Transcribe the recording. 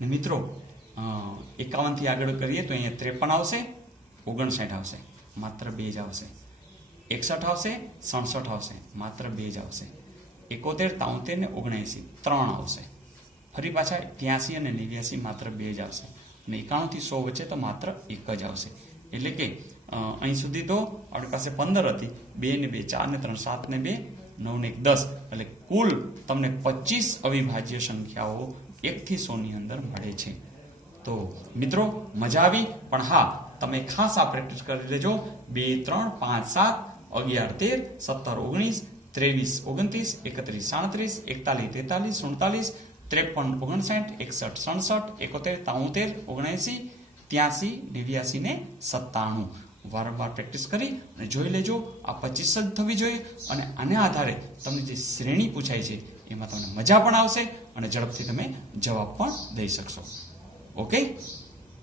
ને મિત્રો 51 થી આગળ કરીએ તો અહીંયા 53 આવશે, 59 આવશે, માત્ર 2 જ આવશે. 61 આવશે, 67 આવશે, માત્ર 2 જ આવશે. 71, 73 ને 79 3 આવશે. ફરી પાછા 83 અને 89 માત્ર 2 જ આવશે. અને 91 થી 100 વચ્ચે તો માત્ર 1 જ આવશે. એટલે કે અહીં સુધી તો આપણી પાસે 15 હતી, 2 ને 2 4 ને 3 7 ને 2 9 ને 1 10, એટલે કુલ તમને 25 અવિભાજ્ય સંખ્યાઓ 1 થી 100 ની અંદર મળે છે. તો મિત્રો મજા આવી, પણ હા તમે ખાસ આ પ્રેક્ટિસ કરી લેજો. 2 3 5 7 11 13 17 19 23 29 31 37 41 43 49 53 59 60 61 73 73 89 83 89 ને 97. વારંવાર પ્રેક્ટિસ કરી અને જોઈ લેજો. આ 25 જ થવી જોઈએ, અને આના આધારે તમને જે શ્રેણી પૂછાય છે એમાં તમને મજા પણ આવશે અને ઝડપથી તમે જવાબ પણ દઈ શકશો. ઓકે.